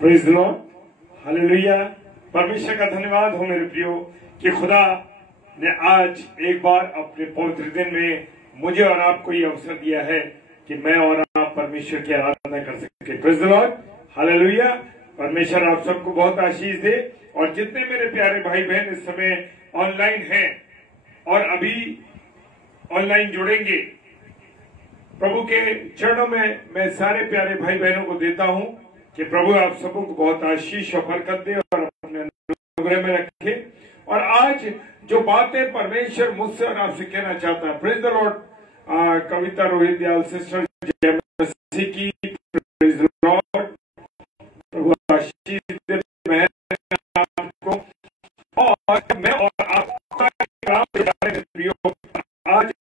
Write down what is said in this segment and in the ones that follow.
Praise the Lord, hallelujah. परमेश्वर का धन्यवाद हो मेरे प्रियो कि खुदा ने आज एक बार अपने पवित्र दिन में मुझे और आपको ये अवसर दिया है कि मैं और आप परमेश्वर की आराधना कर सके। Praise the Lord, hallelujah. परमेश्वर आप सबको बहुत आशीष दे। और जितने मेरे प्यारे भाई बहन इस समय ऑनलाइन हैं और अभी ऑनलाइन जुड़ेंगे, प्रभु के चरणों में मैं सारे प्यारे भाई बहनों को देता हूं कि प्रभु आप सबको बहुत आशीष और बरकत दे और अपने अनुग्रह में रखे। और आज जो बातें परमेश्वर मुझसे और आपसे कहना चाहता है, praise the Lord. Kavita Rohit Dayal sister जय मसीह की, प्रेज द लॉर्ड। प्रभु आशीष दे आपको और मैं और आपका आज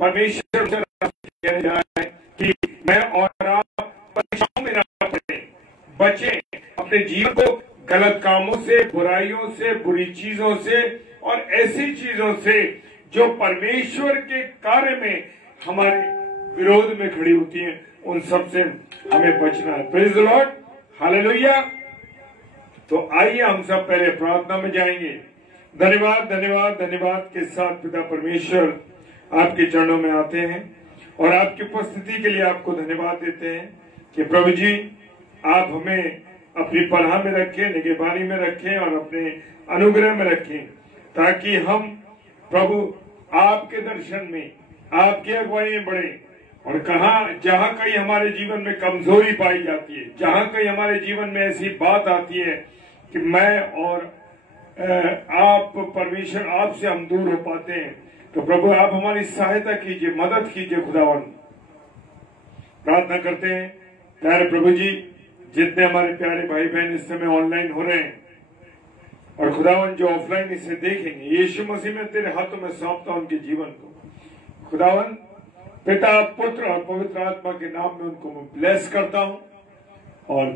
परमेश्वर से कहने जा रहा है कि मैं और आप परीक्षाओं में ना पड़े, बचे अपने जीवन को गलत कामों से, बुराइयों से, बुरी चीजों से और ऐसी चीजों से जो परमेश्वर के कार्य में हमारे विरोध में खड़ी होती हैं, उन सब से हमें बचना है। Praise the Lord, hallelujah. तो आइए हम सब पहले प्रार्थना में जाएंगे। धन्यवाद धन्यवाद धन्यवाद के साथ पिता परमेश्वर आपके चरणों में आते हैं और आपकी उपस्थिति के लिए आपको धन्यवाद देते हैं कि प्रभु जी आप हमें अपनी पनाह में रखें, निगहबानी में रखें और अपने अनुग्रह में रखें, ताकि हम प्रभु आपके दर्शन में, आपकी अगुवाई में बढ़े। और जहां कहीं हमारे जीवन में कमजोरी पाई जाती है, जहां कहीं हमारे जीवन में ऐसी बात आती है कि मैं और आप परमेश्वर आपसे हम दूर हो पाते हैं, तो प्रभु आप हमारी सहायता कीजिए, मदद कीजिए खुदावन। प्रार्थना करते हैं प्यारे प्रभु जी, जितने हमारे प्यारे भाई बहन इस समय ऑनलाइन हो रहे हैं और खुदावन जो ऑफलाइन इसे देखेंगे, यीशु मसीह में तेरे हाथों में सौंपता हूं उनके जीवन को। खुदावन पिता, पुत्र और पवित्र आत्मा के नाम में उनको मैं ब्लेस करता हूं और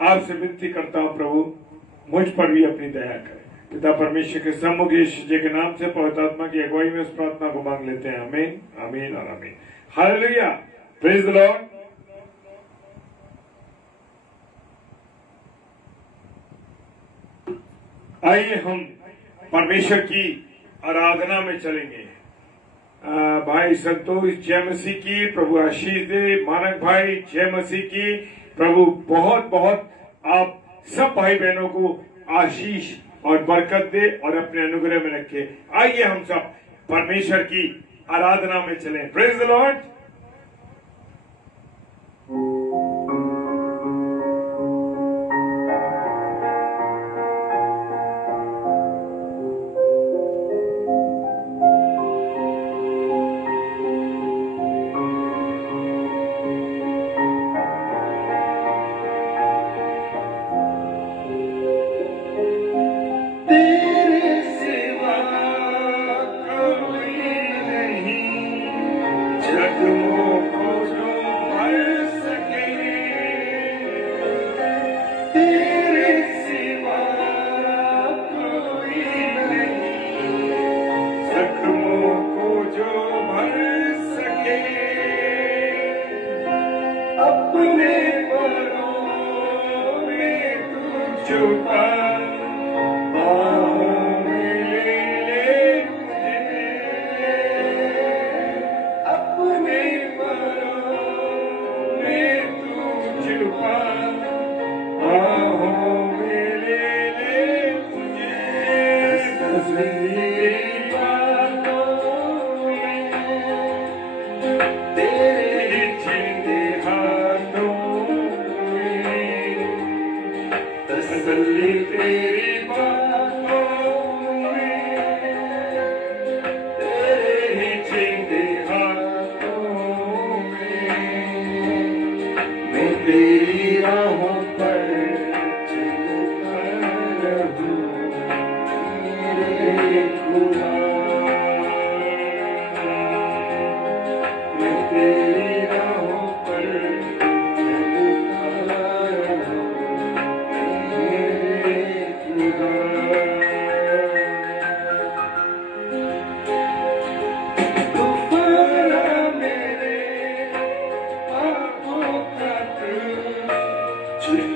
आपसे विनती करता हूं प्रभु मुझ पर भी अपनी दया करें। पिता परमेश्वर के सम्मुख यीशु जी के नाम से पवित्र आत्मा की अगुवाई में उस प्रार्थना को मांग लेते हैं। आमीन, आमीन और आमीन। Hallelujah, praise the Lord. आइए हम परमेश्वर की आराधना में चलेंगे। भाई संतोष जय मसीह की, प्रभु आशीष दे। मानक भाई जय मसीह की, प्रभु बहुत बहुत आप सब भाई बहनों को आशीष और बरकत दे और अपने अनुग्रह में रखे। आइए हम सब परमेश्वर की आराधना में चलें। Praise the lord.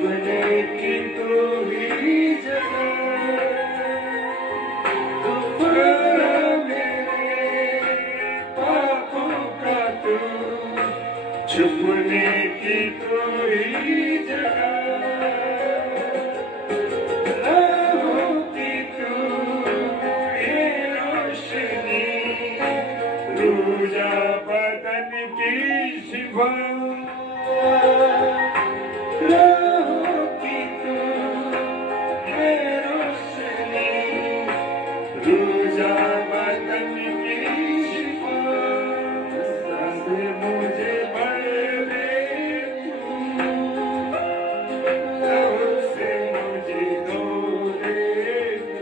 छुपने की तू ही जगह, दोबारा मेरे पापों का तू, छुपने की तू ही जगह, राहों की तू ये रोशनी, रूजा बदन की शिफा, राहों की तू ये रोशनी, रूजा बदन की शिफा, सांस मुझे भर दे तू, लहू से मुझे धो दे तू,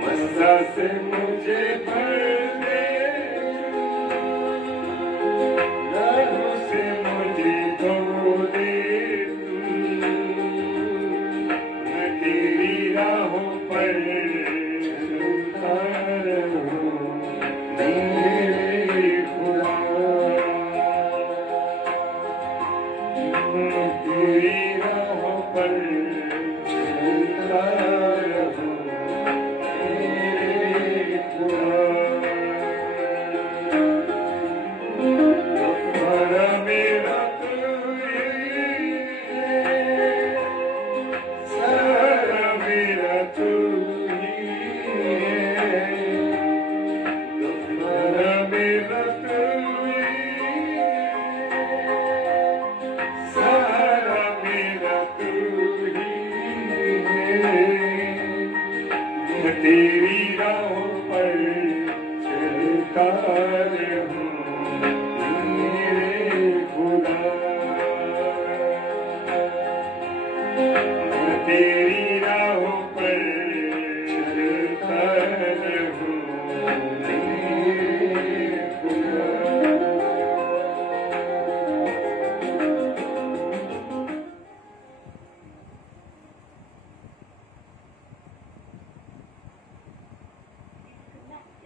मस्सा से मुझे भर दे तू, लहू से मुझे धो दे तू, मैं तेरी राहों पर चलता रहूं मेरे खुदा, मैं तेरी राहों पर चलता रहूं मेरे खुदा, गफ्फार मेरा तू ही है, सहारा मेरा तू ही है, गफ्फार मेरा तू ही है, सहारा मेरा तू ही है, मैं तेरी राहों पर चलता रहूं मेरे खुदा, मैं तेरी राहों पर चलता रहूं मेरे खुदा।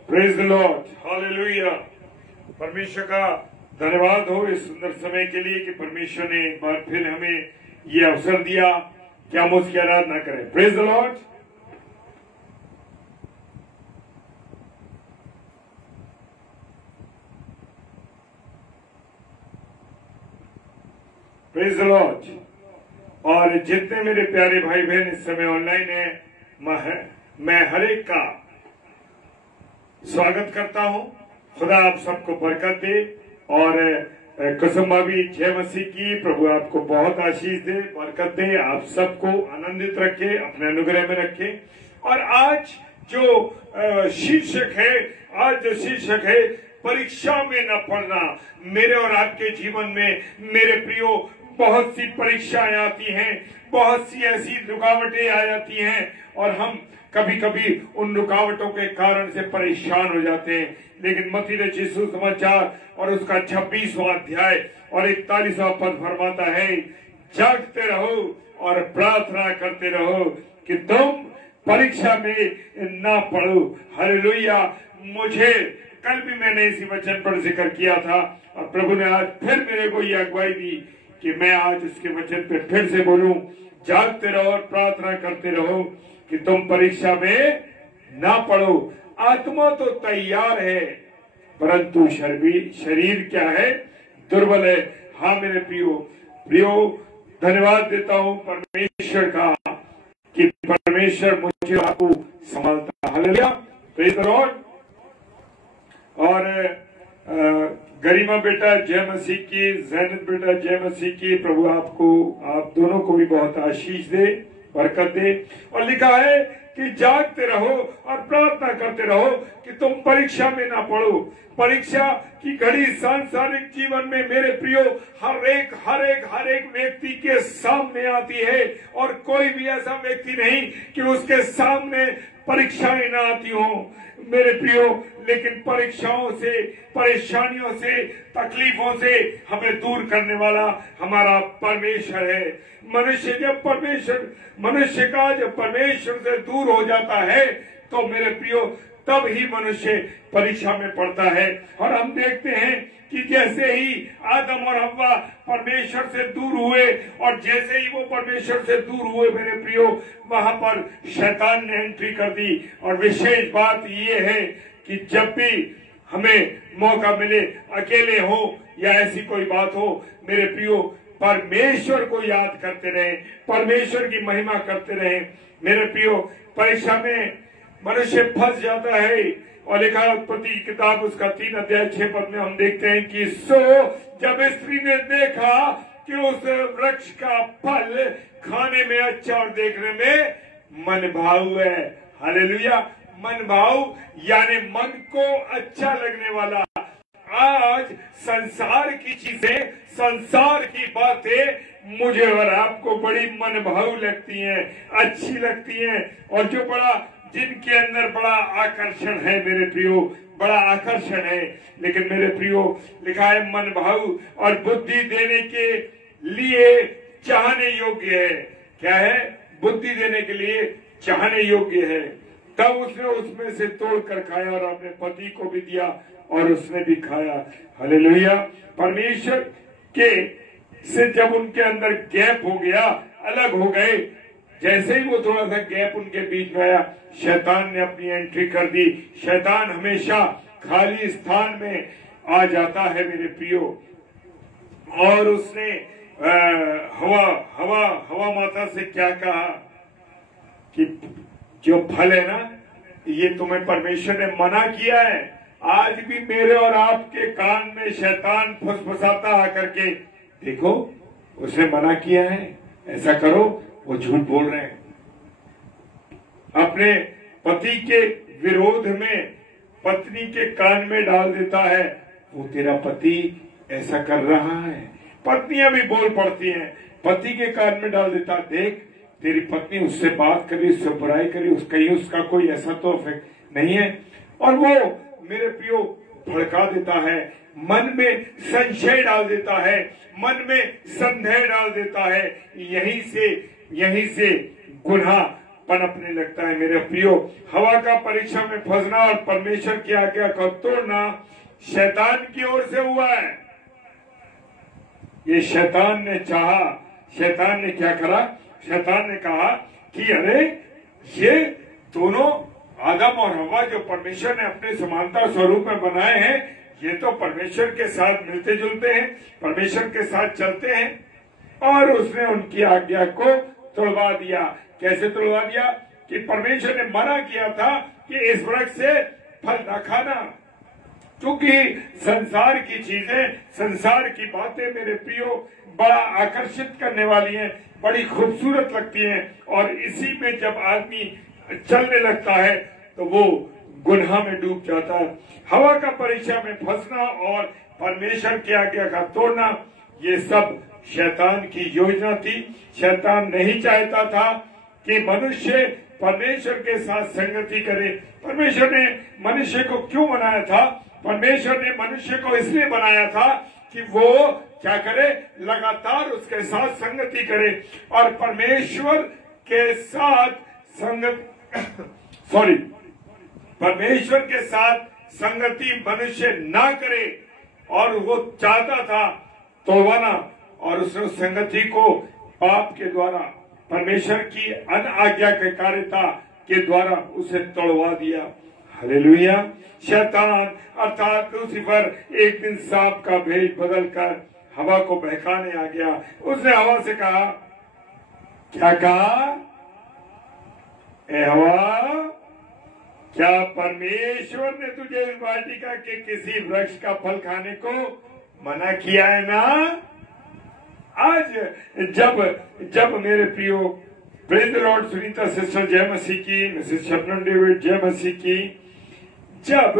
Praise the Lord, hallelujah. परमेश्वर का धन्यवाद हो इस सुंदर समय के लिए कि परमेश्वर ने एक बार फिर हमें ये अवसर दिया कि हम उसकी आराधना करें। Praise the Lord. Praise the Lord. और जितने मेरे प्यारे भाई बहन इस समय ऑनलाइन है, मैं हर एक का स्वागत करता हूं। खुदा आप सबको बरकत दे और कसम भी जय मसीह की। प्रभु आपको बहुत आशीष दे, बरकत दे, आप सबको आनंदित रखे, अपने अनुग्रह में रखे। और आज जो शीर्षक है परीक्षा में न पड़ना। मेरे और आपके जीवन में मेरे प्रियो बहुत सी परीक्षाएं आती हैं, बहुत सी ऐसी रुकावटें आ जाती हैं और हम कभी कभी उन रुकावटों के कारण से परेशान हो जाते हैं। लेकिन मत्ती रचित सुसमाचार और उसका 26वां अध्याय और 41वां पद फरमाता है, जागते रहो और प्रार्थना करते रहो कि तुम परीक्षा में ना पड़ो। हालेलुया। मुझे कल भी मैंने इसी वचन पर जिक्र किया था और प्रभु ने आज फिर मेरे को ये अगुवाई दी कि मैं आज इसके वचन पर फिर से बोलूं, जागते रहो और प्रार्थना करते रहो कि तुम परीक्षा में ना पड़ो। आत्मा तो तैयार है परंतु शरीर क्या है? दुर्बल है। हाँ मेरे प्रियो धन्यवाद देता हूँ परमेश्वर का कि परमेश्वर मुझे आपको संभालता। Hallelujah, praise the Lord. और गरिमा बेटा जय मसीह की, जैनत बेटा जय मसीह की। प्रभु आपको, आप दोनों को भी बहुत आशीष दे, बरकत दे। और लिखा है कि जागते रहो और प्रार्थना करते रहो कि तुम परीक्षा में ना पड़ो। परीक्षा की घड़ी सांसारिक जीवन में मेरे प्रियो हर एक व्यक्ति के सामने आती है और कोई भी ऐसा व्यक्ति नहीं कि उसके सामने परीक्षाएं ना आती हो मेरे प्रियो। लेकिन परीक्षाओं से, परेशानियों से, तकलीफों से हमें दूर करने वाला हमारा परमेश्वर है। मनुष्य का जब परमेश्वर से दूर हो जाता है तो मेरे प्रियो तब ही मनुष्य परीक्षा में पड़ता है। और हम देखते हैं कि जैसे ही आदम और हव्वा परमेश्वर से दूर हुए और जैसे ही वो परमेश्वर से दूर हुए मेरे प्रियो, वहां पर शैतान ने एंट्री कर दी। और विशेष बात ये है कि जब भी हमें मौका मिले, अकेले हो या ऐसी कोई बात हो, मेरे प्रियो परमेश्वर को याद करते रहे, परमेश्वर की महिमा करते रहे। मेरे प्रियो, परीक्षा में मनुष्य फंस जाता है। और लिखा उत्पत्ति की किताब उसका 3 अध्याय 6 पद में हम देखते हैं कि सो जब स्त्री ने देखा कि उस वृक्ष का फल खाने में अच्छा और देखने में मन भाव है। हालेलुया। मन भाव यानी मन को अच्छा लगने वाला। आज संसार की चीजें, संसार की बातें मुझे और आपको बड़ी मन भाव लगती हैं, अच्छी लगती हैं, और जो बड़ा जिनके अंदर बड़ा आकर्षण है मेरे प्रियो, बड़ा आकर्षण है। लेकिन मेरे प्रियो, लिखा है मन भाव और बुद्धि देने के लिए चाहने योग्य है। क्या है? बुद्धि देने के लिए चाहने योग्य है। तब उसने उसमें से तोड़कर खाया और अपने पति को भी दिया और उसने भी खाया। हालेलुया। परमेश्वर के से जब उनके अंदर गैप हो गया, अलग हो गए, जैसे ही वो थोड़ा सा गैप उनके बीच में आया, शैतान ने अपनी एंट्री कर दी। शैतान हमेशा खाली स्थान में आ जाता है मेरे प्रियो। और उसने हवा माता से क्या कहा कि जो फल है ना, ये तुम्हें परमेश्वर ने मना किया है। आज भी मेरे और आपके कान में शैतान फुसफुसाता आकर के, देखो उसने मना किया है, ऐसा करो, वो झूठ बोल रहे हैं। अपने पति के विरोध में पत्नी के कान में डाल देता है, वो तेरा पति ऐसा कर रहा है। पत्नियां भी बोल पड़ती हैं, पति के कान में डाल देता, देख तेरी पत्नी उससे बात करी, उससे बुराई करी, कहीं उसका कोई ऐसा तो इफेक्ट नहीं है। और वो मेरे प्रियो भड़का देता है, मन में संशय डाल देता है, मन में संदेह डाल देता है। यहीं से गुनाह पनपने लगता है मेरे प्रियो। हवा का परीक्षा में फंसना और परमेश्वर की आज्ञा को तोड़ना शैतान की ओर से हुआ है। ये शैतान ने चाहा। शैतान ने क्या करा? शैतान ने कहा कि अरे ये दोनों आदम और हवा जो परमेश्वर ने अपने समानता स्वरूप में बनाए हैं, ये तो परमेश्वर के साथ मिलते जुलते हैं, परमेश्वर के साथ चलते हैं। और उसने उनकी आज्ञा को तोड़वा दिया। कैसे तोड़वा दिया? कि परमेश्वर ने मना किया था कि इस वृक्ष से फल न खाना। क्योंकि संसार की चीजें, संसार की बातें मेरे प्रियो बड़ा आकर्षित करने वाली हैं, बड़ी खूबसूरत लगती हैं। और इसी में जब आदमी चलने लगता है तो वो गुनाह में डूब जाता है। हवा का परीक्षा में फंसना और परमेश्वर की आज्ञा का तोड़ना, ये सब शैतान की योजना थी। शैतान नहीं चाहता था कि मनुष्य परमेश्वर के साथ संगति करे। परमेश्वर ने मनुष्य को क्यों बनाया था? परमेश्वर ने मनुष्य को इसलिए बनाया था कि वो क्या करे? लगातार उसके साथ संगति करे। और परमेश्वर के साथ परमेश्वर के साथ संगति मनुष्य ना करे, और वो चाहता था तोड़वाना, और उसने उस संगति को पाप के द्वारा, परमेश्वर की अनाज्ञाकारिता के द्वारा उसे तोड़वा दिया। हालेलुया। शैतान अर्थात लूसीफर एक दिन सांप का भेष बदलकर हवा को बहकाने आ गया। उसने हवा से कहा, क्या कहा? ए हवा, क्या परमेश्वर ने तुझे इस वाटिका के किसी वृक्ष का फल खाने को मना किया है ना? आज जब मेरे प्रियो, praise the Lord Sunita sister जय मसीह की, मिसेस शबनम डेविड जय मसीह की, जब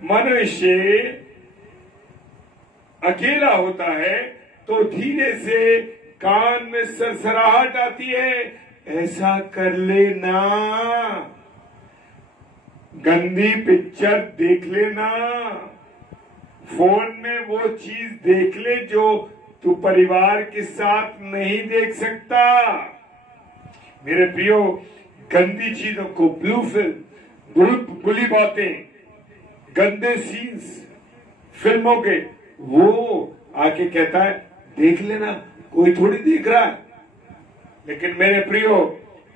मनुष्य अकेला होता है तो धीरे से कान में सरसराहट आती है, ऐसा कर लेना, गंदी पिक्चर देख लेना, फोन में वो चीज देख ले जो तू परिवार के साथ नहीं देख सकता। मेरे प्रियो, गंदी चीजों को, ब्लू फिल्म, बुरी बातें, गंदे सीन्स फिल्मों के, वो आके कहता है देख लेना, कोई थोड़ी देख रहा है। लेकिन मेरे प्रियो,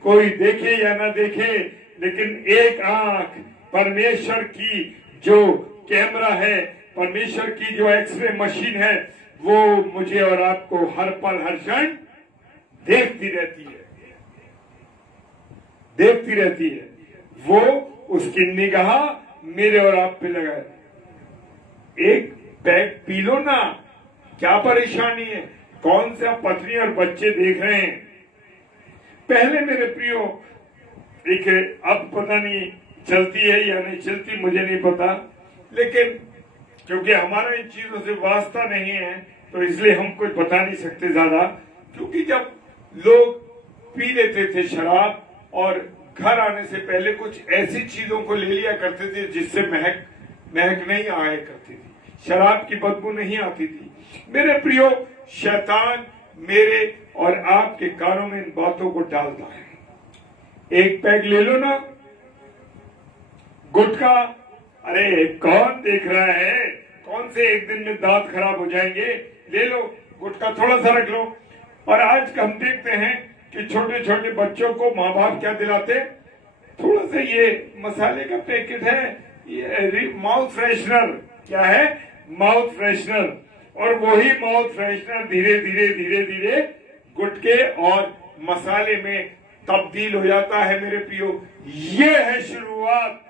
कोई देखे या ना देखे, लेकिन एक आंख परमेश्वर की जो कैमरा है, परमेश्वर की जो एक्सरे मशीन है, वो मुझे और आपको हर पल हर क्षण देखती रहती है, देखती रहती है। वो उसकी निगाह मेरे और आप पे लगा है। एक पैक पी लो ना, क्या परेशानी है? कौन सा पत्नी और बच्चे देख रहे हैं? पहले मेरे प्रियो, एक अब पता नहीं चलती है या नहीं चलती, मुझे नहीं पता, लेकिन क्योंकि हमारा इन चीजों से वास्ता नहीं है तो इसलिए हम कुछ बता नहीं सकते ज्यादा। क्योंकि जब लोग पी लेते थे शराब और घर आने से पहले कुछ ऐसी चीजों को ले लिया करते थे जिससे महक नहीं आया करती थी, शराब की बदबू नहीं आती थी। मेरे प्रियो, शैतान मेरे और आपके कानों में इन बातों को डालता है। एक पैग ले लो ना, गुटखा, अरे कौन देख रहा है, कौन से एक दिन में दांत खराब हो जाएंगे, ले लो गुटखा, थोड़ा सा रख लो। और आज हम देखते हैं कि छोटे छोटे बच्चों को माँ बाप क्या दिलाते, थोड़ा सा ये मसाले का पैकेट है, ये माउथ फ्रेशनर, क्या है, माउथ फ्रेशनर। और वही माउथ फ्रेशनर धीरे धीरे धीरे धीरे गुटके और मसाले में तब्दील हो जाता है। मेरे प्रियो, ये है शुरुआत,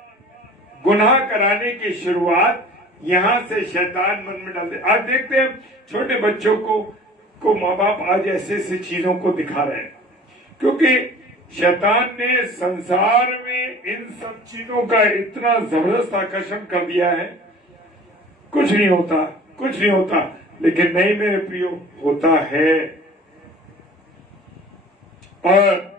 गुनाह कराने की शुरुआत यहाँ से शैतान मन में डालते। आज देखते हैं छोटे बच्चों को माँ बाप आज ऐसे ऐसे चीजों को दिखा रहे हैं, क्योंकि शैतान ने संसार में इन सब चीजों का इतना जबरदस्त आकर्षण कर दिया है। कुछ नहीं होता, कुछ नहीं होता, लेकिन नहीं मेरे प्रियो, होता है। और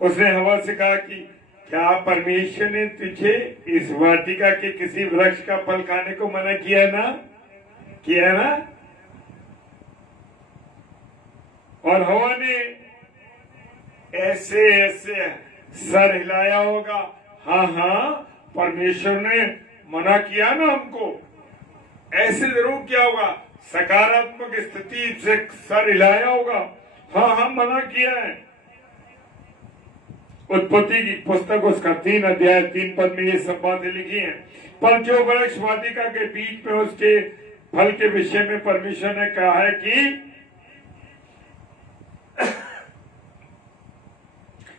उसने हवा से कहा कि क्या परमेश्वर ने तुझे इस वाटिका के किसी वृक्ष का फल खाने को मना किया ना, किया ना? और हवा ने ऐसे ऐसे सर हिलाया होगा, हाँ हाँ परमेश्वर ने मना किया ना हमको, ऐसे जरूर किया होगा, सकारात्मक स्थिति से सर हिलाया होगा, हाँ हाँ मना किया है। उत्पत्ति की पुस्तक उसका 3 अध्याय 3 पद में ये सब बातें लिखी हैं। पर जो वृक्ष वाटिका के बीच में उसके फल के विषय में परमेश्वर ने कहा है कि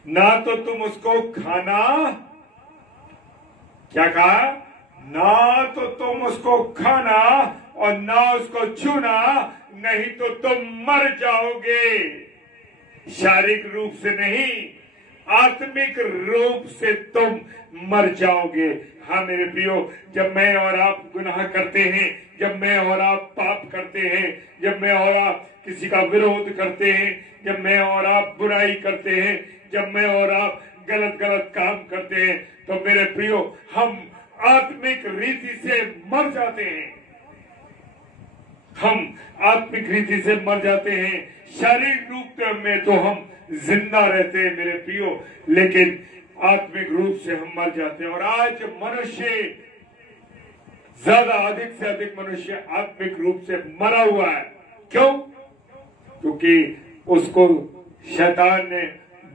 ना तो तुम उसको खाना, क्या कहा, ना तो तुम उसको खाना और ना उसको छूना, नहीं तो तुम मर जाओगे। शारीरिक रूप से नहीं, आत्मिक रूप से तुम मर जाओगे। हाँ मेरे प्रियो, जब मैं और आप गुनाह करते हैं, जब मैं और आप पाप करते हैं, जब मैं और आप किसी का विरोध करते हैं, जब मैं और आप बुराई करते हैं, जब मैं और आप गलत गलत काम करते हैं, तो मेरे प्रियो हम आत्मिक रीति से मर जाते हैं। हम आत्मिक रीति से मर जाते हैं। शारीरिक रूप में तो हम जिंदा रहते हैं मेरे प्रियो, लेकिन आत्मिक रूप से हम मर जाते हैं। और आज मनुष्य ज्यादा, अधिक से अधिक मनुष्य आत्मिक रूप से मरा हुआ है। क्यों? क्योंकि उसको शैतान ने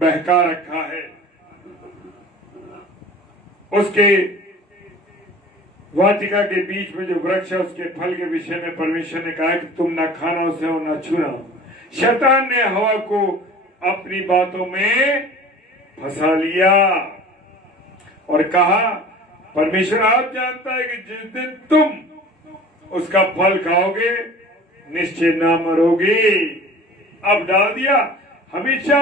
बहका रखा है। उसके वाटिका के बीच में जो वृक्ष है, उसके फल के विषय में परमेश्वर ने कहा कि तुम ना खाना उसे और ना छूना। शैतान ने हवा को अपनी बातों में फंसा लिया और कहा, परमेश्वर आप जानता है कि जिस दिन तुम उसका फल खाओगे निश्चय ना मरोगे। अब डाल दिया। हमेशा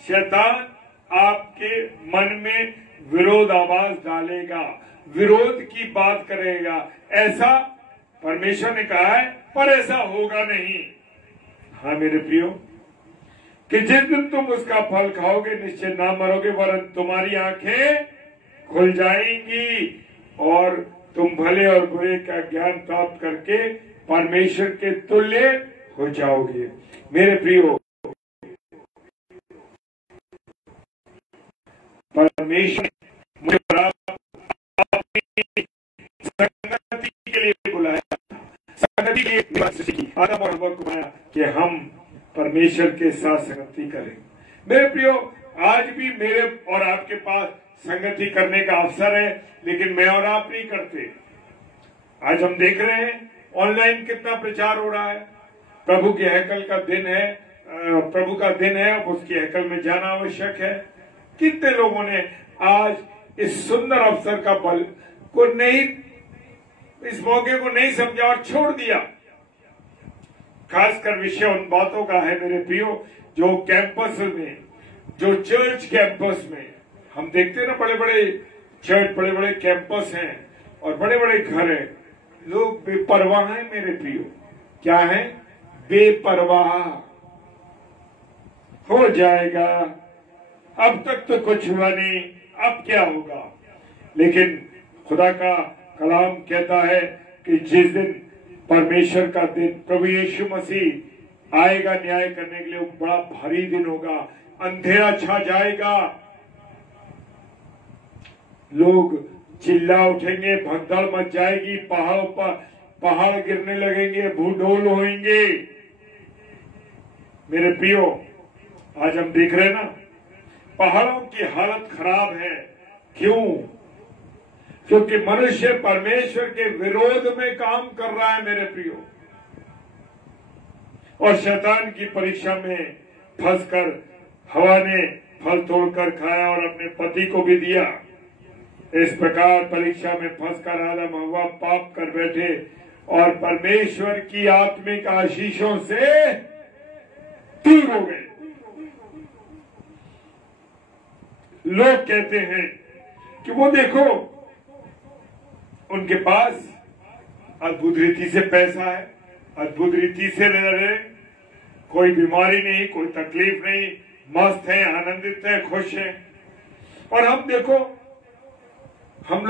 शैतान आपके मन में विरोध आवाज डालेगा, विरोध की बात करेगा। ऐसा परमेश्वर ने कहा है, पर ऐसा होगा नहीं। हाँ मेरे प्रियो, कि जिस दिन तुम उसका फल खाओगे निश्चय ना मरोगे, वरन तुम्हारी आंखें खुल जाएंगी और तुम भले और बुरे का ज्ञान प्राप्त करके परमेश्वर के तुल्य हो जाओगे। मेरे प्रियो, परमेश्वर मुझे संगति के लिए आदम और हव्वा को बनाया कि हम परमेश्वर के साथ संगति करें। मेरे प्रियो, आज भी मेरे और आपके पास संगति करने का अवसर है, लेकिन मैं और आप नहीं करते। आज हम देख रहे हैं ऑनलाइन कितना प्रचार हो रहा है। प्रभु के हैकल का दिन है, प्रभु का दिन है, अब उसके हैकल में जाना आवश्यक है। कितने लोगों ने आज इस सुंदर अवसर का बल को नहीं, इस मौके को नहीं समझा और छोड़ दिया। खासकर विषय उन बातों का है मेरे प्रियो, जो कैंपस में, जो चर्च कैंपस में हम देखते हैं ना, बड़े बड़े चर्च, बड़े बड़े कैंपस हैं और बड़े बड़े घर हैं। लोग बेपरवाह हैं मेरे प्रियो। क्या है? बेपरवाह। हो जाएगा, अब तक तो कुछ हुआ नहीं, अब क्या होगा। लेकिन खुदा का कलाम कहता है कि जिस दिन परमेश्वर का दिन, प्रभु यीशु मसीह आएगा न्याय करने के लिए, वो बड़ा भारी दिन होगा। अंधेरा छा जाएगा, लोग चिल्ला उठेंगे, भगदड़ मच जाएगी, पहाड़ों पर पहाड़ गिरने लगेंगे, भूडोल होंगे। मेरे प्रियो, आज हम देख रहे हैं ना, पहाड़ों की हालत खराब है। क्यों? क्योंकि मनुष्य परमेश्वर के विरोध में काम कर रहा है मेरे प्रियो, और शैतान की परीक्षा में फंसकर हवा ने फल तोड़कर खाया और अपने पति को भी दिया। इस प्रकार परीक्षा में फंसकर आदम हव्वा पाप कर बैठे और परमेश्वर की आत्मिक आशीषों से दूर हो गए। लोग कहते हैं कि वो देखो, उनके पास अद्भुत रीति से पैसा है, अद्भुत रीति से रह रहे, कोई बीमारी नहीं, कोई तकलीफ नहीं, मस्त है, आनंदित है, खुश है। और हम देखो, हम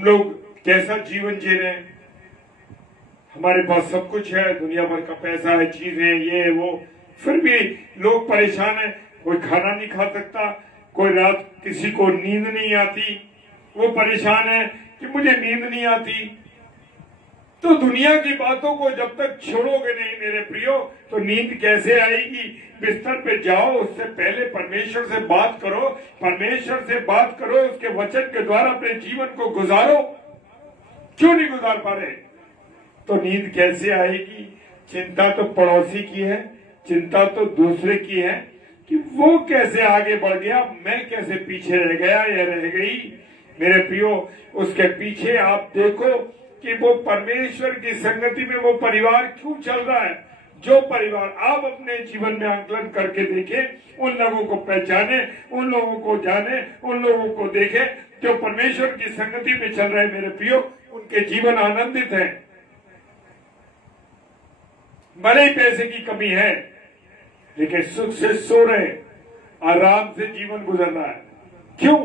लोग कैसा जीवन जी रहे हैं। हमारे पास सब कुछ है, दुनिया भर का पैसा है, चीजें, ये वो, फिर भी लोग परेशान है। कोई खाना नहीं खा सकता, कोई रात किसी को नींद नहीं आती, वो परेशान है कि मुझे नींद नहीं आती। तो दुनिया की बातों को जब तक छोड़ोगे नहीं मेरे प्रियो, तो नींद कैसे आएगी। बिस्तर पे जाओ, उससे पहले परमेश्वर से बात करो, परमेश्वर से बात करो, उसके वचन के द्वारा अपने जीवन को गुजारो। क्यों नहीं गुजार पा रहे? तो नींद कैसे आएगी? चिंता तो पड़ोसी की है, चिंता तो दूसरे की है कि वो कैसे आगे बढ़ गया, मैं कैसे पीछे रह गया या रह गई। मेरे प्रियो, उसके पीछे आप देखो कि वो परमेश्वर की संगति में वो परिवार क्यों चल रहा है। जो परिवार आप अपने जीवन में आकलन करके देखें, उन लोगों को पहचाने, उन लोगों को जाने, उन लोगों को देखें जो परमेश्वर की संगति में चल रहे हैं मेरे प्रियो, उनके जीवन आनंदित है। भले ही पैसे की कमी है, लेकिन सुख से सो रहे, आराम से जीवन गुजर रहा है। क्यों?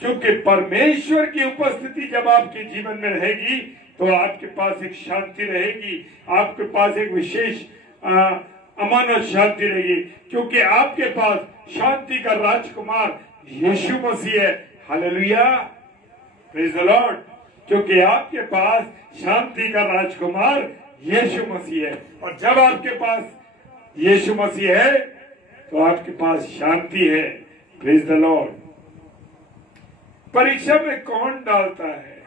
क्योंकि परमेश्वर की उपस्थिति जब आपके जीवन में रहेगी तो आपके पास एक शांति रहेगी, आपके पास एक विशेष अमानत शांति रहेगी, क्योंकि आपके पास शांति का राजकुमार यीशु मसीह है। Hallelujah, praise the Lord. क्योंकि आपके पास शांति का राजकुमार यीशु मसीह है, और जब आपके पास यीशु मसीह है तो आपके पास शांति है। Praise the Lord. परीक्षा में कौन डालता है?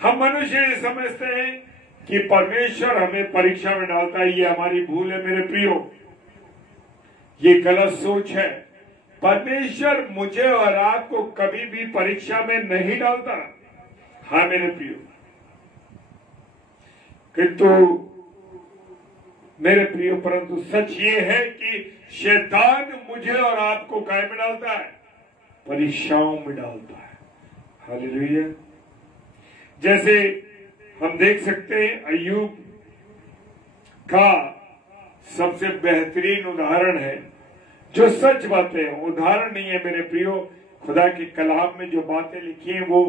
हम मनुष्य ये समझते हैं कि परमेश्वर हमें परीक्षा में डालता है। ये हमारी भूल है मेरे प्रियो, ये गलत सोच है। परमेश्वर मुझे और आपको कभी भी परीक्षा में नहीं डालता। हाँ मेरे प्रियो, किंतु मेरे प्रियो, परंतु सच ये है कि शैतान मुझे और आपको काय में डालता है? परीक्षाओं में डालता है। हालेलुया। जैसे हम देख सकते हैं, अय्यूब का सबसे बेहतरीन उदाहरण है, जो सच बातें हैं। उदाहरण नहीं है मेरे प्रियो, खुदा के कलाम में जो बातें लिखी हैं वो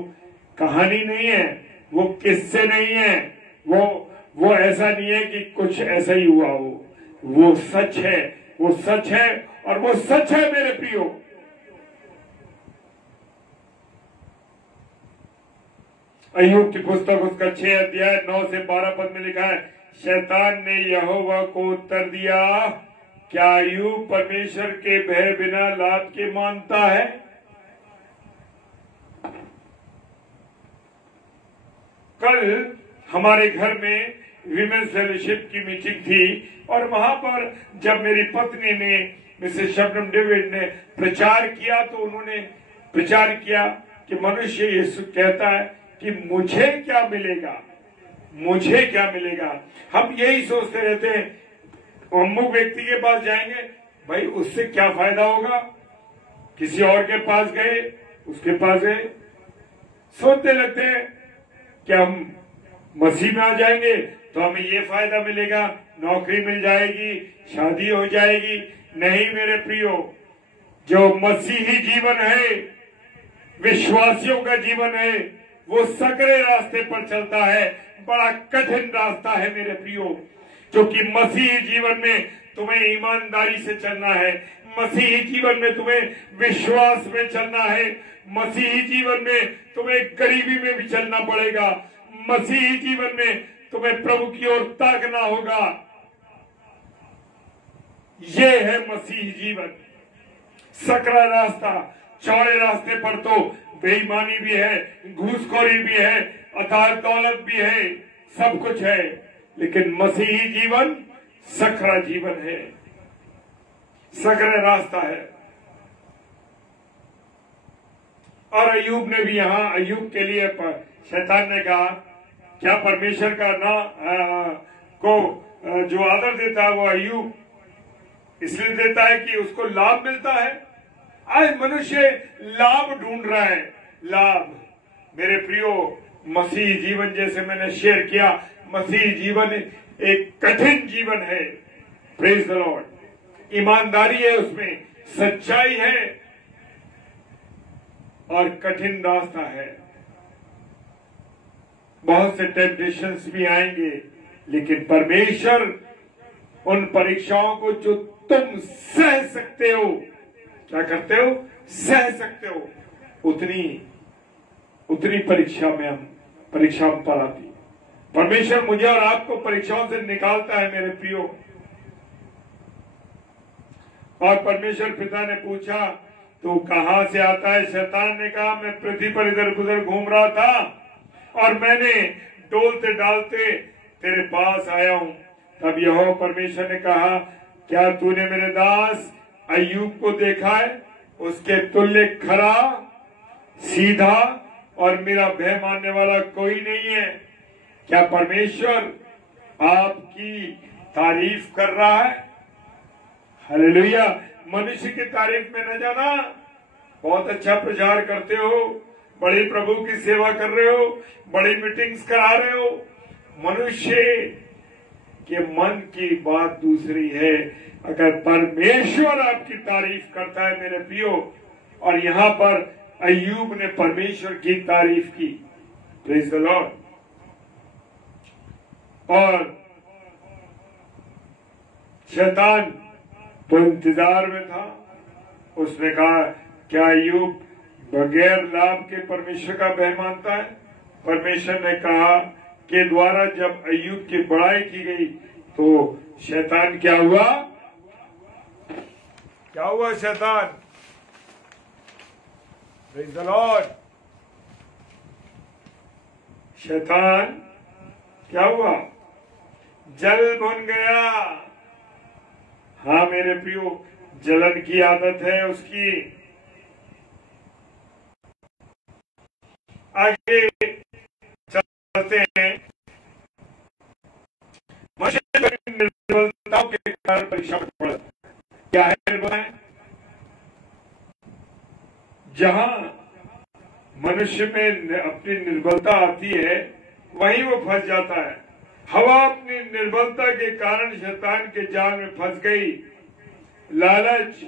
कहानी नहीं है, वो किस्से नहीं है, वो ऐसा नहीं है कि कुछ ऐसा ही हुआ हो। वो सच है, वो सच है, और वो सच है मेरे प्रियो। अय्यूब की पुस्तक उसका 6 अध्याय 9 से 12 पद में लिखा है, शैतान ने यहोवा को उत्तर दिया, क्या अय्यूब परमेश्वर के भय बिना लाभ के मानता है? कल हमारे घर में विमेंस फेलोशिप की मीटिंग थी और वहां पर जब मेरी पत्नी ने, मिसेस शबनम डेविड ने प्रचार किया, तो उन्होंने प्रचार किया कि मनुष्य यीशु कहता है कि मुझे क्या मिलेगा, मुझे क्या मिलेगा। हम यही सोचते रहते हैं, अमुक व्यक्ति के पास जाएंगे, भाई उससे क्या फायदा होगा, किसी और के पास गए, उसके पास गए, सोचते लगते हैं कि हम मसीह में आ जाएंगे तो हमें ये फायदा मिलेगा, नौकरी मिल जाएगी, शादी हो जाएगी। नहीं मेरे प्रियो, जो मसीही जीवन है, विश्वासियों का जीवन है, वो सकरे रास्ते पर चलता है। बड़ा कठिन रास्ता है मेरे प्रियो, क्योंकि मसीही जीवन में तुम्हें ईमानदारी से चलना है, मसीही जीवन में तुम्हें विश्वास में चलना है, मसीही जीवन में तुम्हें गरीबी में भी चलना पड़ेगा, मसीही जीवन में तुम्हें प्रभु की ओर ताकना होगा। ये है मसीही जीवन। सकरा रास्ता, चौड़े रास्ते पर तो बेईमानी भी है, घूसखोरी भी है, अथाह दौलत भी है, सब कुछ है, लेकिन मसीही जीवन सकरा जीवन है, सकरा रास्ता है। और अय्यूब ने भी यहाँ, अय्यूब के लिए शैतान ने कहा, क्या परमेश्वर का को जो आदर देता है वो अय्यूब इसलिए देता है कि उसको लाभ मिलता है? आज मनुष्य लाभ ढूंढ रहा है, लाभ। मेरे प्रियो, मसीही जीवन जैसे मैंने शेयर किया, मसीही जीवन एक कठिन जीवन है। Praise the Lord. ईमानदारी है उसमें, सच्चाई है और कठिन रास्ता है। बहुत से टेम्पटेशंस भी आएंगे, लेकिन परमेश्वर उन परीक्षाओं को जो तुम सह सकते हो, क्या करते हो? सह सकते हो, उतनी परीक्षा में पर आती है। परमेश्वर मुझे और आपको परीक्षाओं से निकालता है मेरे प्रियो। और परमेश्वर पिता ने पूछा, तू कहां से आता है? शैतान ने कहा, मैं पृथ्वी पर इधर उधर घूम रहा था और मैंने डोलते डालते तेरे पास आया हूं। तब यहोवा परमेश्वर ने कहा, क्या तूने मेरे दास अय्यूब को देखा है? उसके तुल्य खरा, सीधा और मेरा भय मानने वाला कोई नहीं है। क्या परमेश्वर आपकी तारीफ कर रहा है? हालेलुया। मनुष्य की तारीफ में न जाना। बहुत अच्छा प्रचार करते हो, बड़ी प्रभु की सेवा कर रहे हो, बड़ी मीटिंग्स करा रहे हो, मनुष्य के मन की बात दूसरी है। अगर परमेश्वर आपकी तारीफ करता है मेरे प्रियो, और यहाँ पर अय्यूब ने परमेश्वर की तारीफ की, प्रेज द लॉर्ड। और शैतान तो इंतजार में था। उसने कहा, क्या अय्यूब बगैर लाभ के परमेश्वर का भय मानता है? परमेश्वर ने कहा के द्वारा जब अय्यूब की बड़ाई की गई तो शैतान क्या हुआ? क्या हुआ शैतान? Praise the Lord. शैतान क्या हुआ? जल बन गया। हाँ मेरे प्रियो, जलन की आदत है उसकी। आगे चलते हैं। मनुष्य निर्बलताओं के कारण परीक्षा में पड़ा। क्या है निर्बल? जहां मनुष्य में अपनी निर्बलता आती है वहीं वो फंस जाता है। हवा अपनी निर्बलता के कारण शैतान के जाल में फंस गई। लालच।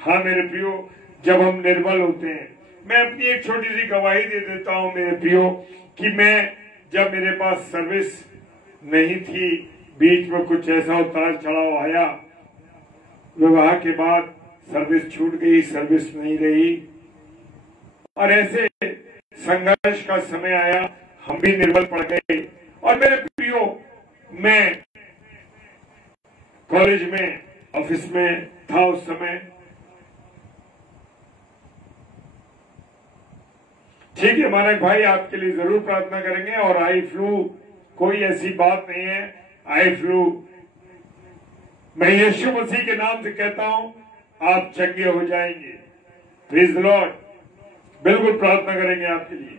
हाँ मेरे प्रियो, जब हम निर्बल होते हैं, मैं अपनी एक छोटी सी गवाही दे देता हूं मेरे प्रियो, कि मैं जब मेरे पास सर्विस नहीं थी, बीच में कुछ ऐसा उतार चढ़ाव आया, विवाह के बाद सर्विस छूट गई, सर्विस नहीं रही, और ऐसे संघर्ष का समय आया, हम भी निर्बल पड़ गए। और मेरे प्रियो, मैं कॉलेज में, ऑफिस में था उस समय। ठीक है मानक भाई, आपके लिए जरूर प्रार्थना करेंगे। और आई फ्लू कोई ऐसी बात नहीं है। आई फ्लू मैं यीशु मसीह के नाम से कहता हूं, आप चंगे हो जाएंगे। Praise the Lord. बिल्कुल प्रार्थना करेंगे आपके लिए।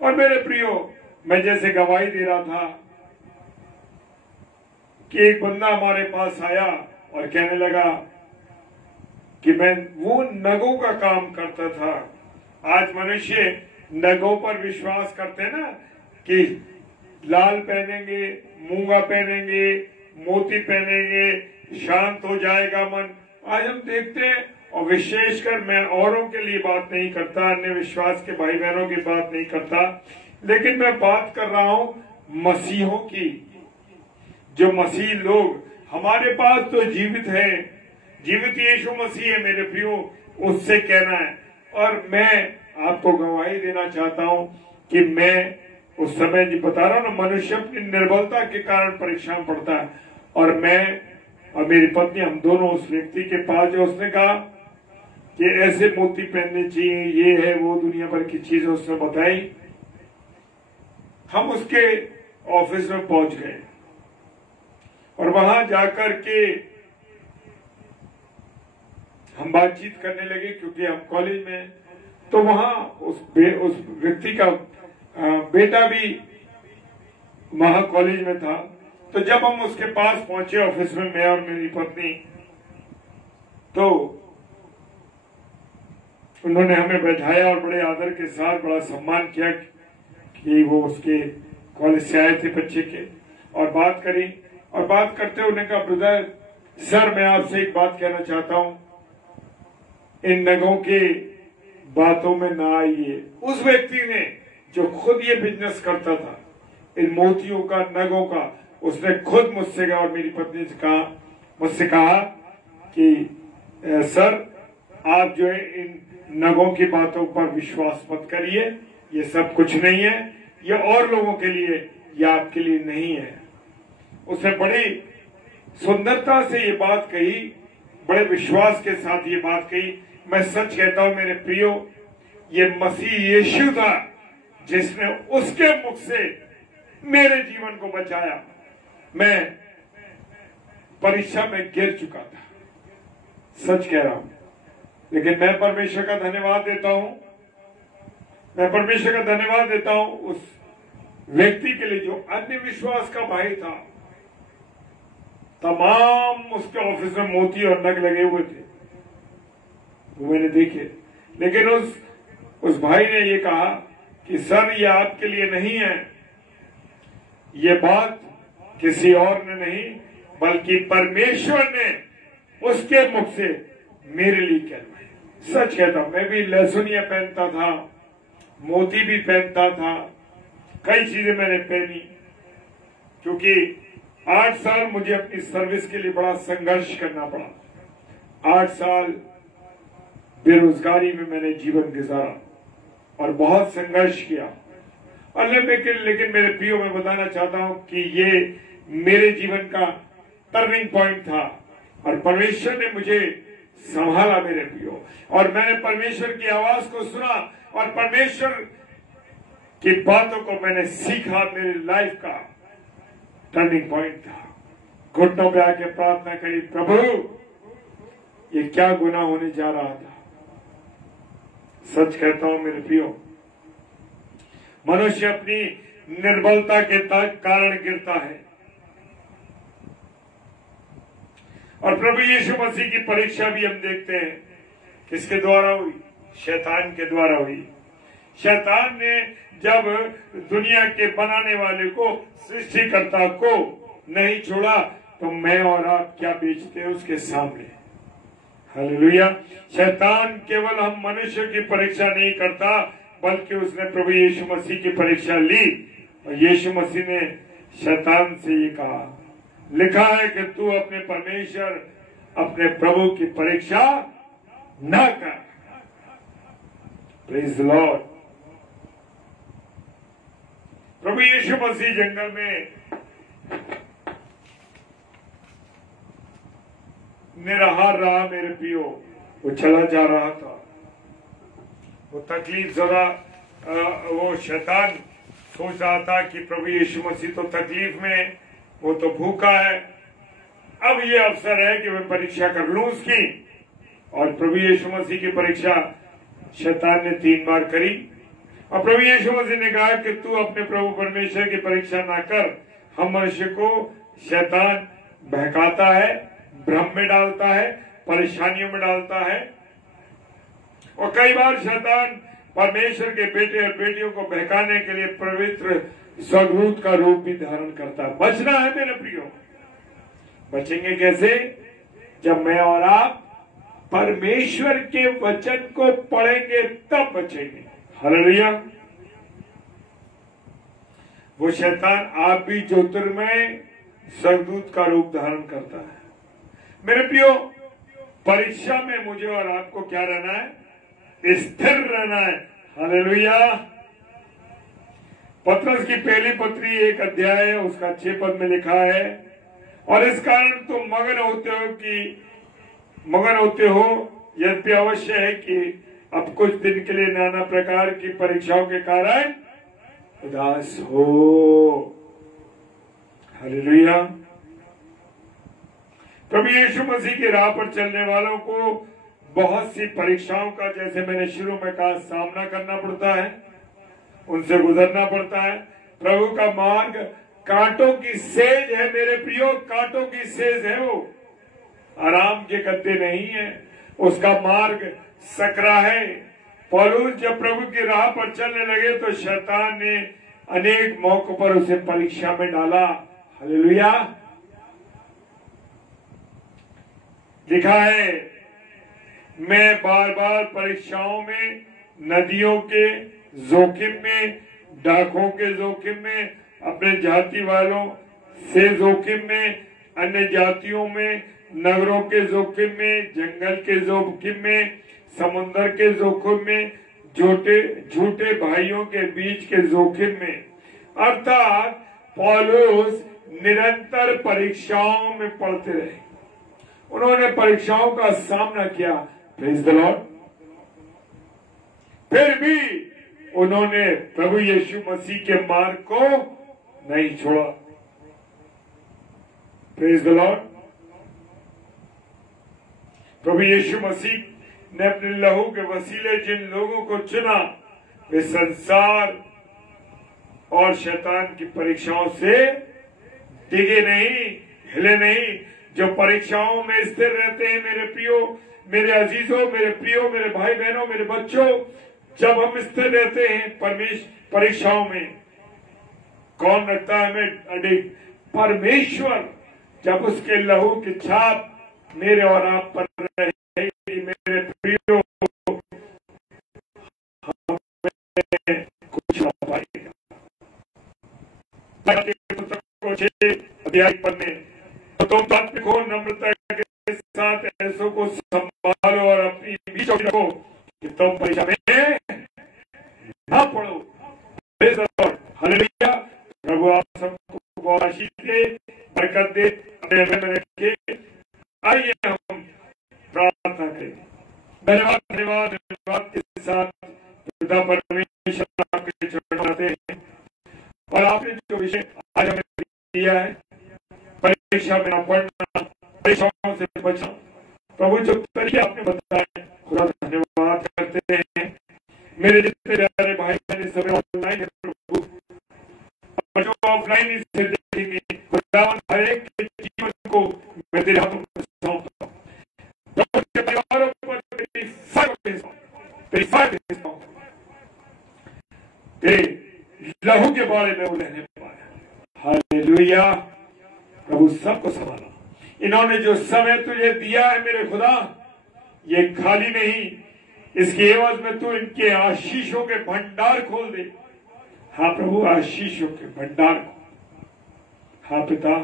और मेरे प्रियो, मैं जैसे गवाही दे रहा था कि एक बंदा हमारे पास आया और कहने लगा कि मैं वो नगों का काम करता था। आज मनुष्य नगों पर विश्वास करते हैं ना, कि लाल पहनेंगे, मूंगा पहनेंगे, मोती पहनेंगे, शांत हो जाएगा मन। आज हम देखते हैं, और विशेषकर मैं औरों के लिए बात नहीं करता, अन्य विश्वास के भाई बहनों की बात नहीं करता, लेकिन मैं बात कर रहा हूं मसीहों की। जो मसीह लोग हमारे पास तो जीवित है, जीवित यीशु मसीह है मेरे प्रियो, उससे कहना है। और मैं आपको गवाही देना चाहता हूं कि मैं उस समय जो बता रहा हूं ना, मनुष्य अपनी निर्बलता के कारण परीक्षा में पड़ता है। और मैं और मेरी पत्नी, हम दोनों उस व्यक्ति के पास, जो उसने कहा कि ऐसे मोती पहनने चाहिए, ये है वो, दुनिया भर की चीजें उसने बताई। हम उसके ऑफिस में पहुंच गए और वहां जाकर के हम बातचीत करने लगे, क्योंकि हम कॉलेज में। तो वहां उस व्यक्ति का बेटा भी वहां कॉलेज में था। तो जब हम उसके पास पहुंचे ऑफिस में, मैं और मेरी पत्नी, तो उन्होंने हमें बैठाया और बड़े आदर के साथ बड़ा सम्मान किया कि वो उसके कॉलेज से आए थे बच्चे के, और बात करी। और बात करते हुए उन्होंने कहा, ब्रदर सर, मैं आपसे एक बात कहना चाहता हूं, इन नगों के बातों में ना आइए। उस व्यक्ति ने जो खुद ये बिजनेस करता था, इन मोतियों का, नगों का, उसने खुद मुझसे कहा और मेरी पत्नी से मुझसे कहा कि सर, आप जो है इन नगों की बातों पर विश्वास मत करिए, ये सब कुछ नहीं है, ये और लोगों के लिए, ये आपके लिए नहीं है। उसने बड़ी सुंदरता से ये बात कही, बड़े विश्वास के साथ ये बात कही। मैं सच कहता हूं मेरे प्रियो, ये मसीह यीशु था जिसने उसके मुख से मेरे जीवन को बचाया। मैं परीक्षा में गिर चुका था, सच कह रहा हूं, लेकिन मैं परमेश्वर का धन्यवाद देता हूं। मैं परमेश्वर का धन्यवाद देता हूं उस व्यक्ति के लिए जो अन्य विश्वास का भाई था। तमाम उसके ऑफिस में मोती और नग लगे हुए थे, वो मैंने देखे। लेकिन उस भाई ने ये कहा कि सर, ये आपके लिए नहीं है, ये बात किसी और ने नहीं, बल्कि परमेश्वर ने उसके मुख से मेरे लिए कहलवाई। सच कहता हूं, मैं भी लहसुनिया पहनता था, मोती भी पहनता था, कई चीजें मैंने पहनी, क्योंकि 8 साल मुझे अपनी सर्विस के लिए बड़ा संघर्ष करना पड़ा। 8 साल बेरोजगारी में मैंने जीवन गुजारा और बहुत संघर्ष किया। और लेकिन मेरे प्रियो, मैं बताना चाहता हूं कि ये मेरे जीवन का टर्निंग पॉइंट था और परमेश्वर ने मुझे संभाला मेरे प्रियो। और मैंने परमेश्वर की आवाज को सुना और परमेश्वर की बातों को मैंने सीखा। मेरी लाइफ का टर्निंग पॉइंट था। घुटनों पे आके प्रार्थना करी, प्रभु ये क्या गुनाह होने जा रहा था। सच कहता हूं मेरे प्रियो, मनुष्य अपनी निर्बलता के कारण गिरता है और प्रभु यीशु मसीह की परीक्षा भी हम देखते हैं किसके द्वारा हुई? शैतान के द्वारा हुई। शैतान ने जब दुनिया के बनाने वाले को, सृष्टिकर्ता को नहीं छोड़ा, तो मैं और आप क्या बेचते हैं उसके सामने। हालेलुया। शैतान केवल हम मनुष्य की परीक्षा नहीं करता, बल्कि उसने प्रभु यीशु मसीह की परीक्षा ली। और यीशु मसीह ने शैतान से ये कहा, लिखा है कि तू अपने परमेश्वर, अपने प्रभु की परीक्षा न कर। Praise the lord. प्रभु यीशु मसीह जंगल में निराहार रहा मेरे प्रियो। वो चला जा रहा था, वो तकलीफ जरा वो शैतान सोच रहा था कि प्रभु यीशु मसीह तो तकलीफ में, वो तो भूखा है, अब ये अवसर है कि मैं परीक्षा कर लूं उसकी। और प्रभु यीशु मसीह की परीक्षा शैतान ने 3 बार करी और प्रभु यीशु मसीह ने कहा कि तू अपने प्रभु परमेश्वर की परीक्षा ना कर। हम मनुष्य को शैतान बहकाता है, भ्रम में डालता है, परेशानियों में डालता है और कई बार शैतान परमेश्वर के बेटे और बेटियों को बहकाने के लिए पवित्र स्वदूत का रूप भी धारण करता है। बचना है मेरे प्रियो। बचेंगे कैसे? जब मैं और आप परमेश्वर के वचन को पढ़ेंगे तब बचेंगे। हालेलुया। वो शैतान आप भी ज्योतिर्मय स्वदूत का रूप धारण करता है। मेरे प्रियो, परीक्षा में मुझे और आपको क्या रहना है? स्थिर रहना है। हालेलुया। पत्रस की पहली पत्री 1 अध्याय है, उसका 6 पद में लिखा है, और इस कारण तुम मगन होते हो यद्यपि अवश्य है कि अब कुछ दिन के लिए नाना प्रकार की परीक्षाओं के कारण उदास हो। हालेलुया। प्रभु यीशु मसीह की राह पर चलने वालों को बहुत सी परीक्षाओं का, जैसे मैंने शुरू में कहा, सामना करना पड़ता है, उनसे गुजरना पड़ता है। प्रभु का मार्ग कांटों की सेज है मेरे प्रियो, कांटों की सेज है। वो आराम के गद्दे नहीं है, उसका मार्ग सकरा है। पौलुस जब प्रभु की राह पर चलने लगे तो शैतान ने अनेक मौकों पर उसे परीक्षा में डाला। हालेलुया। लिखा है, मैं बार बार परीक्षाओं में, नदियों के जोखिम में, डाकों के जोखिम में, अपने जाति वालों से जोखिम में, अन्य जातियों में, नगरों के जोखिम में, जंगल के जोखिम में, समुद्र के जोखिम में, झूठे भाइयों के बीच के जोखिम में। अर्थात पौलुस निरंतर परीक्षाओं में पड़ते रहे। उन्होंने परीक्षाओं का सामना किया। Praise the Lord. फिर भी उन्होंने प्रभु यीशु मसीह के मार्ग को नहीं छोड़ा। Praise the lord. प्रभु यीशु मसीह ने अपने लहू के वसीले जिन लोगों को चुना, वे संसार और शैतान की परीक्षाओं से डिगे नहीं, हिले नहीं। जो परीक्षाओं में स्थिर रहते हैं मेरे प्रियो, मेरे अजीजों, मेरे प्रियो, मेरे भाई बहनों, मेरे बच्चों, जब हम स्थिर रहते हैं परीक्षाओं में, कौन रखता है हमें अडिग? परमेश्वर। जब उसके लहू की छाप मेरे और आप पर रहेगी मेरे प्रियो, हमें कुछ ना पाएगा। अध्याय पढ़ने तो तुम तात्विक हो, नम्रता के साथ ऐसों को संभालो और अपनी बीच रखो कि तुम परीक्षा में ना पड़ो। हालेलुया। प्रभु आप सबको बहुत आशीष दे, बरकत दे, अपने में रखे। आइए हम प्रार्थना करें। धन्यवाद धन्यवाद धन्यवाद के साथ पिता परमेश्वर आपके चरणों आते हैं और आपने जो विषय आज हमें दिया है, परीक्षा में ना पढ़ना, परीक्षाओं से बचना, प्रभु जो तरीके आपने बताए, खुदा धन्यवाद करते हैं। मेरे जितने प्यारे भाई बहन सब ऑनलाइन है प्रभु, और जो ऑफलाइन इसे देखेंगे, खुदा हर एक के जीवन को मैं तेरे हाथों में सौंपता हूं। प्रभु के परिवारों पर तेरी फाइल भेजता हूं, तेरे लहू के बारे में वो रहने पाया। हालेलुया। प्रभु सबको संभाला। इन्होंने जो समय तुझे दिया है मेरे खुदा, ये खाली नहीं, इसके एवज में तू इनके आशीषों के भंडार खोल दे। हाँ प्रभु, आशीषों के भंडार खोल। हाँ पिता,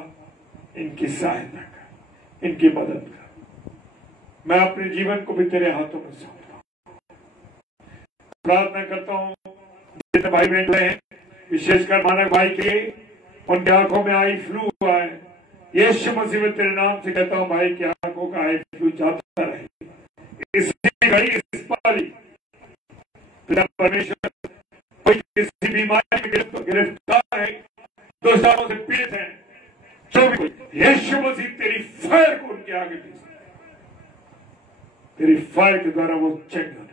इनकी सहायता कर, इनकी मदद कर। मैं अपने जीवन को भी तेरे हाथों में सौंपता हूं। प्रार्थना करता हूँ जितने भाई बहन हैं, विशेषकर मानक भाई के उनकी आंखों में आई फ्लू हुआ है, यीशु मसीह में तेरे नाम से कहता हूँ भाई की आंखों का आई फ्लू जाता रहे इसी घड़ी इस पाली। पिता परमेश्वर, कोई किसी बीमारी में गिरफ्तार है, दुष्टात्माओं से पीड़ित है, जो भी कोई, यीशु मसीह तेरी फायर को उनके आगे भेज, तेरी फायर के द्वारा वो चेक होने पाए।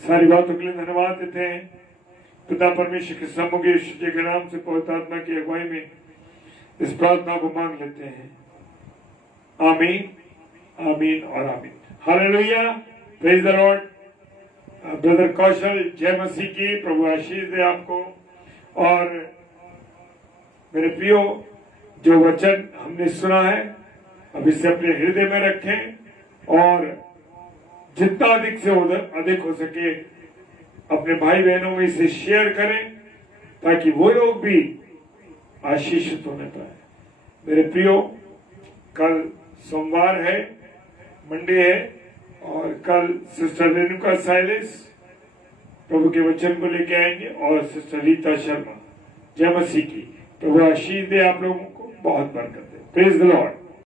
सारी बातों के लिए धन्यवाद देते हैं। पिता परमेश्वर के सम्मुख यीशु जी के नाम से पवित्र आत्मा की अगुवाई में इस प्रार्थना को मांग लेते हैं। आमीन, आमीन और आमीन। Hallelujah, praise the lord. Brother Kaushal, जय मसीह की, प्रभु आशीष दे आपको। और मेरे प्रियो, जो वचन हमने सुना है अब इसे अपने हृदय में रखें और जितना अधिक से अधिक हो सके अपने भाई बहनों में इसे शेयर करें ताकि वो लोग भी आशीषित होने पाए। मेरे प्रियो, कल सोमवार है, मंडे है, और कल सिस्टर रेणुका साइलेस प्रभु के वचन को लेके आएंगे और सिस्टर रीता शर्मा। जय मसीह की, प्रभु आशीष दे आप लोगों को, बहुत बरकत दे। Praise the Lord.